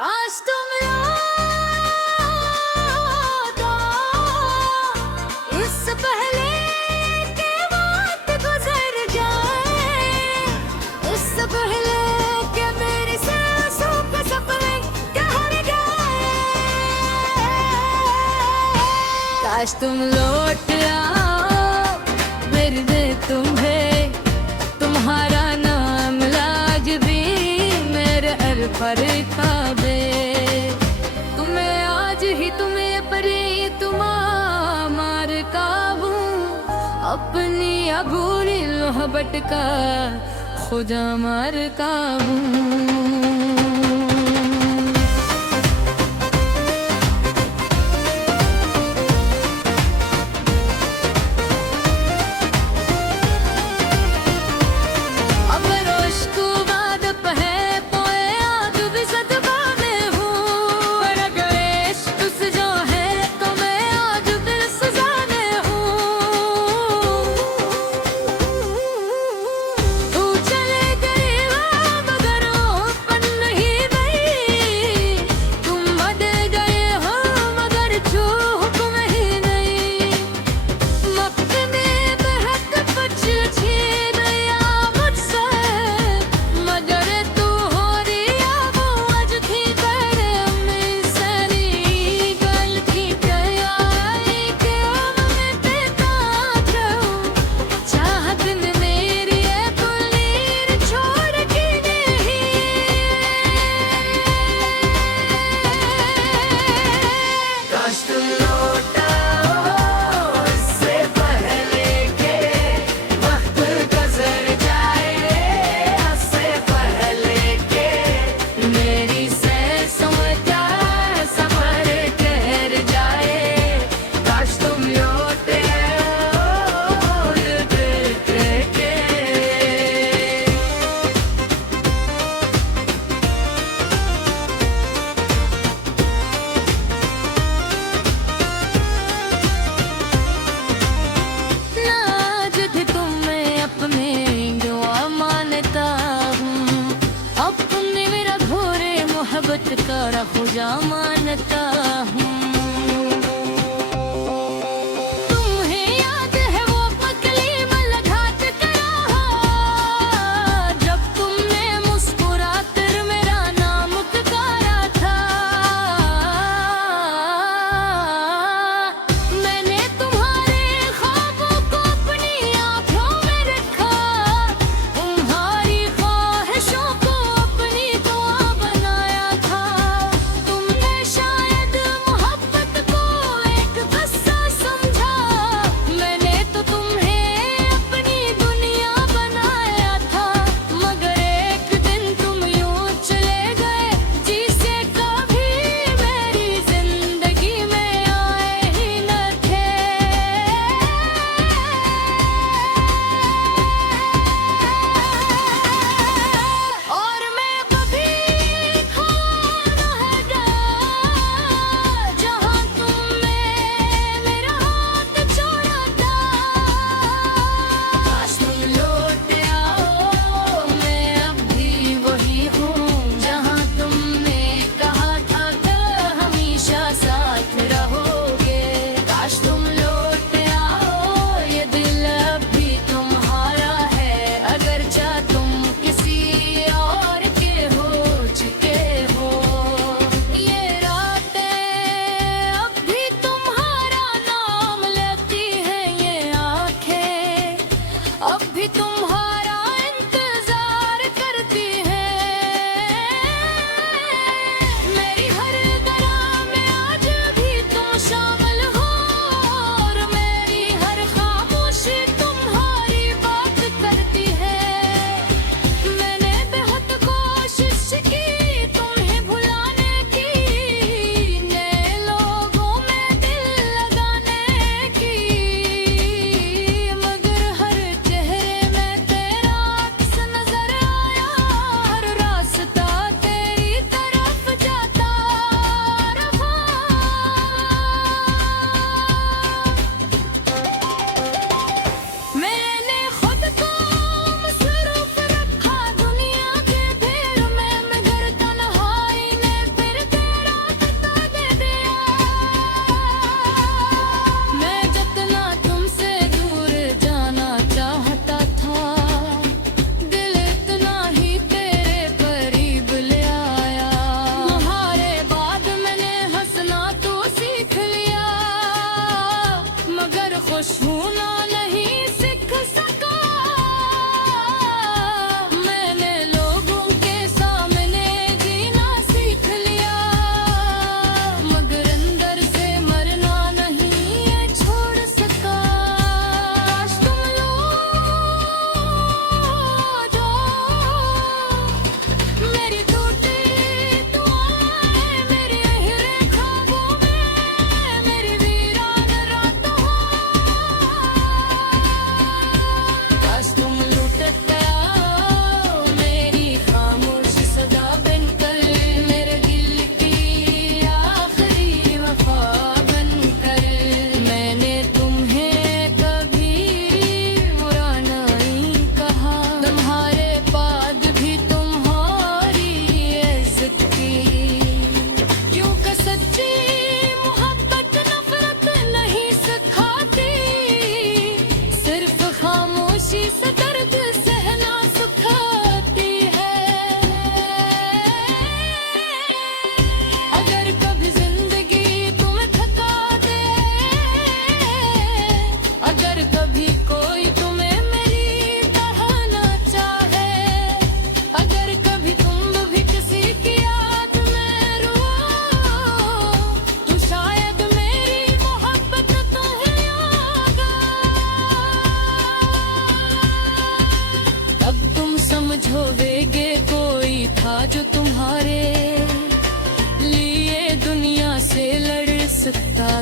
काश तुम लौटो इससे पहले कि वक्त गुजर जाए, इससे पहले कि मेरी सांसों के सपने ठहर जाए। काश तुम लौट आओ मेरे दिल तुम्हें, तुम्हारा नाम लाज भी मेरे अरफर खाबे। तुम्हें आज ही तुम्हें परे तुम मार काबू, अपनी अबूरी मोहब्बत का खुदा मार काबू। का खुदा मानता हूँ। तुम्हें याद है वो पगली मुलाकात करा हो, जब तुमने मुस्कुरा कर मेरा नाम पुकारा था। मैंने तुम्हारे ख्वाबों को अपनी आँखों में रखा, तुम्हारी ख्वाहिशों को अपनी दुआ बनाया था। तुमने शायद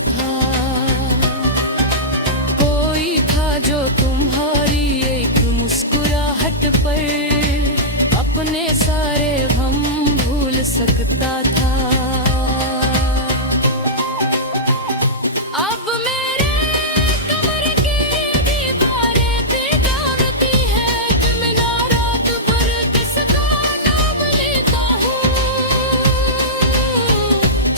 था। कोई था जो तुम्हारी एक मुस्कुराहट पर अपने सारे गम भूल सकता था। अब मेरे कमरे की दीवारें दीदारती है कि मैं ना रात भर किसका नाम लेता हूँ।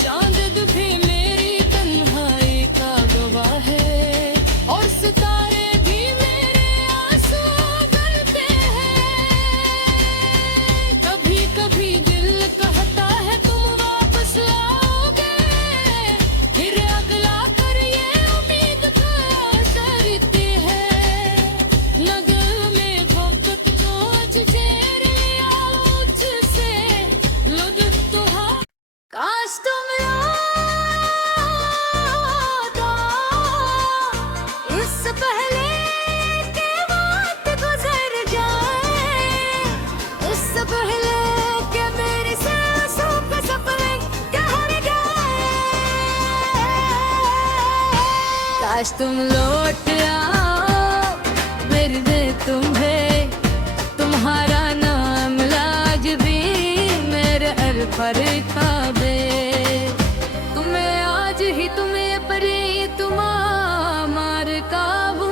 चांद भी मेरी तन्हाई का गवाह है और सितारे भी मेरे आंसू गलते हैं। कभी कभी दिल कहता है तुम वापस आओगे, फिर अगला कर ये उम्मीद करती है। लगन में वक्त खोज चेहरे से लुत्फ तो काश तुम लौटा इससे पहले कि वक्त गुजर जाए, इससे पहले कि मेरी सांसों के सपने ठहर जाए। काश तुम लौट आओ मेरे दिल तुम्हें, तुम्हारा नाम लाज भी मेरे अरफर खाबे। तुम्हें आज ही तुम्हें परे तुम मार काबू,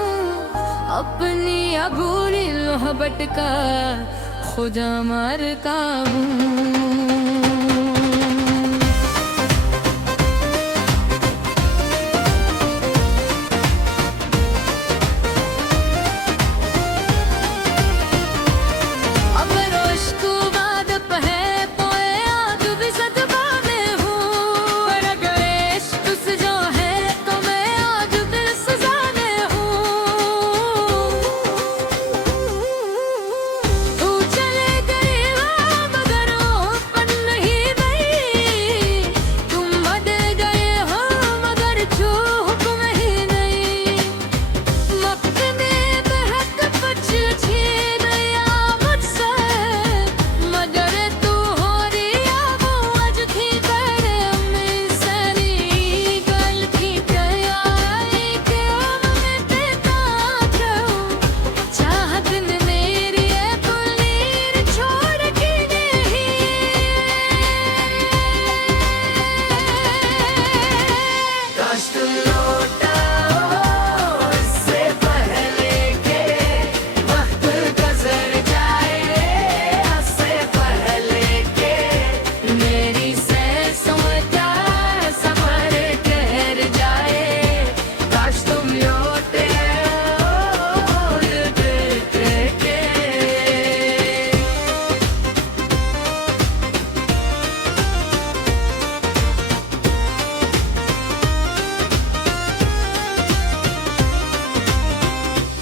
अपनी अबूरी मोहब्बत का खुदा मार काबू। अगर इश्क वादप है तो याद भी सदबा में हूँ, पर अगर इश्क सजा है तो मैं आज दिल सजा में हूँ। तू चले गए मगर वो पन नहीं गई, तुम बदल गए हो मगर चूक नहीं नहीं। वक्त ने बहक कुछ छीन लिया मुझसे, मगर तू हो रिया वो आज थी तेरे में सनी गलती गया कि मैं देता रहूं। चाहत ने मेरी ये पुलीर छोड़ के नहीं। काश तुम लौटाओ इससे पहले के वक्त गुजर जाए, इससे पहले के मेरी सांसों का सफर ठहर जाए। काश तुम लौटे और दिल के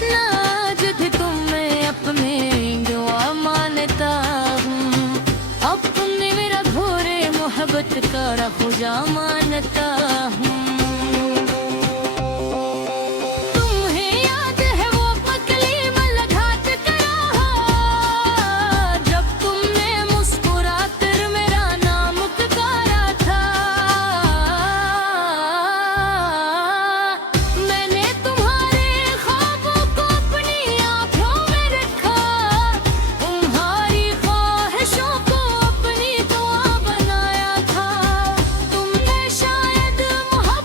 नाज थी तुम्हें अपने दुआ मानता हूँ, अपने मेरा घोरे मोहब्बत का खुदा मानता हूँ। तुम्हें याद है वो पतली मुलाकात का जब तुमने मुस्कुरा कर मेरा नाम पुकारा था। मैंने तुम्हारे ख्वाबों को अपनी आँखों में रखा, तुम्हारी ख्वाहिशों को अपनी दुआ बनाया था। तुमने शायद मोहब्बत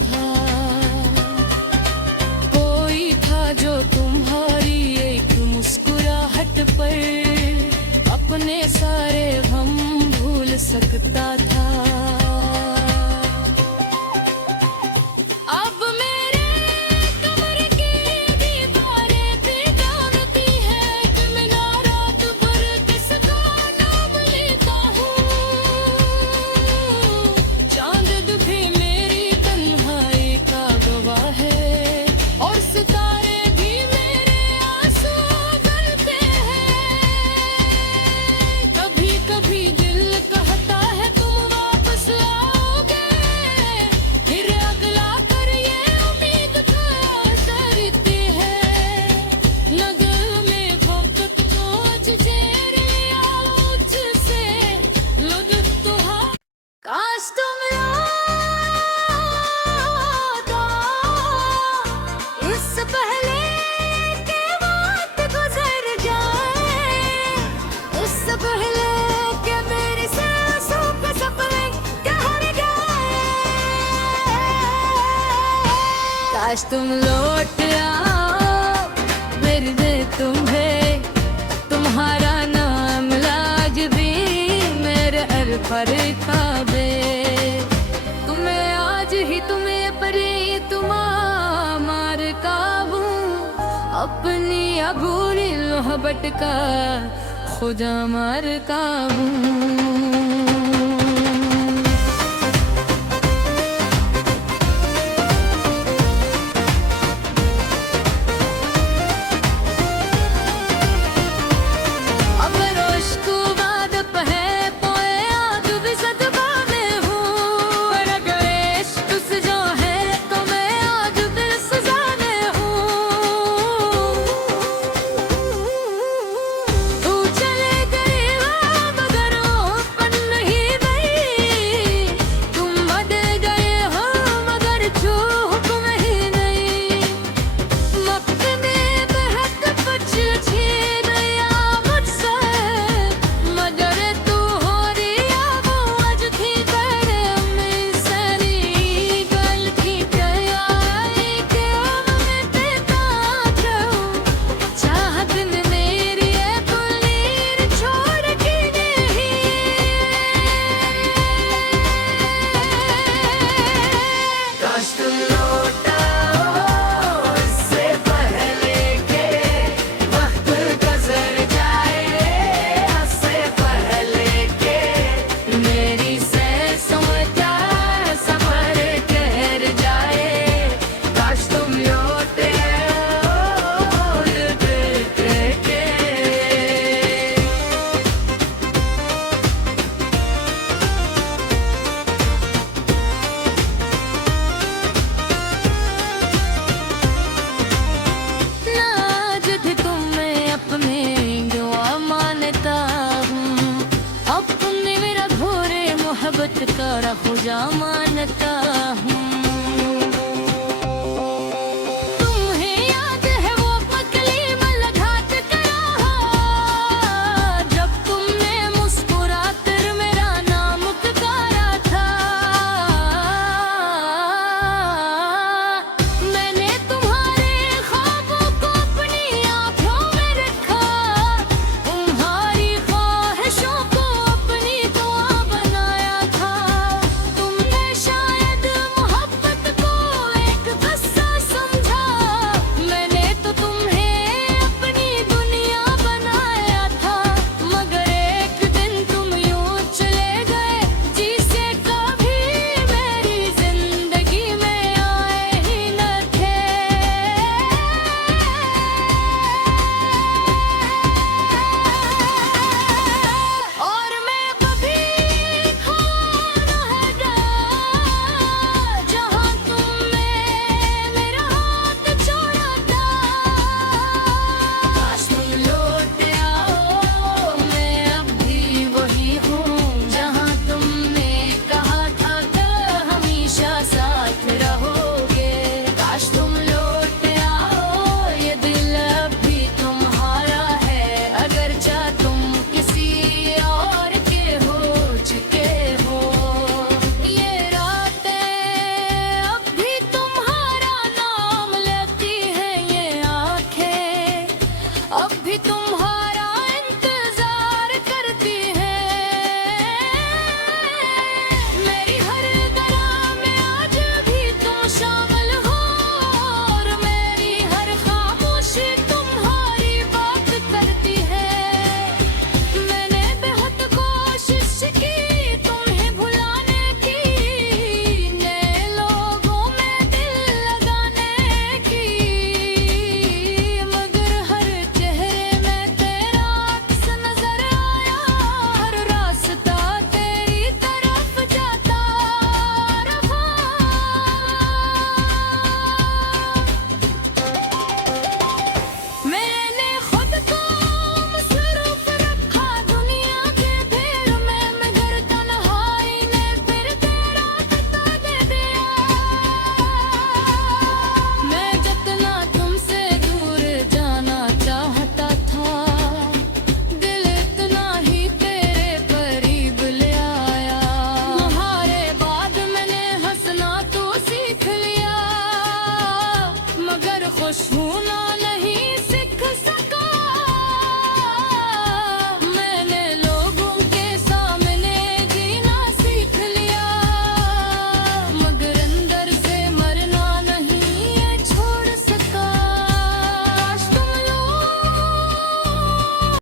था। कोई था जो तुम्हारी एक मुस्कुराहट पर अपने सारे गम भूल सकता था। अब मेरे कमरे की दीवारें भी जानती है कि मैं रात भर किसका नाम लेता हूँ। चांद भी मेरी तन्हाई का गवाह है और सितारे भी मेरे आंसू गलते हैं। कभी कभी दिल कहता है तुम वापस आओगे, फिर अगला कर ये उम्मीद करती है। नगर में वक्त खोज चेहरे आउट से लुत्फ तो काश तुम लौटा, इससे पहले कि वक्त गुजर जाए, इससे पहले कि मेरी सांसों के सपने ठहर जाए। काश तुम लौट आओ मेरे दिल तुम्हें, तुम्हारा नाम लाज भी मेरे अरफर खाबे। तुम्हें आज ही तुम्हें परे तुम मार काबू, अपनी अबूरी मोहब्बत का खुदा मार काबू। मोहब्बत का खुदा मानता हूँ।